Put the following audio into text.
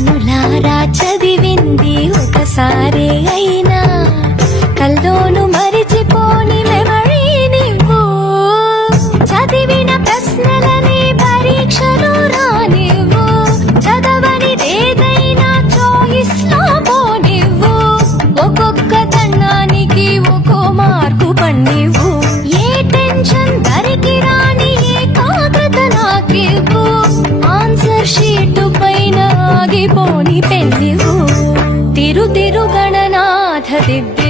కనులారా చదివింది ఒకసారే అయినా కల్లోను మరిచిపోని మెమరీ నువ్వు చదివిన ప్రశ్నలని పరీక్షలు రానివ్వు చదవనిదేదైనా చాయిస్ లో పోనివ్వు ఒక్కొక్క దండానికి ఒక్కో మార్కు పన్నివ్వు ఏ టెన్షన్ దరికి రాని ఏకాగ్రత నాకివ్వు ఆన్సర్ షీటు పైన ఆగిపోని పెన్నివ్వు తిరు తిరు గణనాథ దివ్య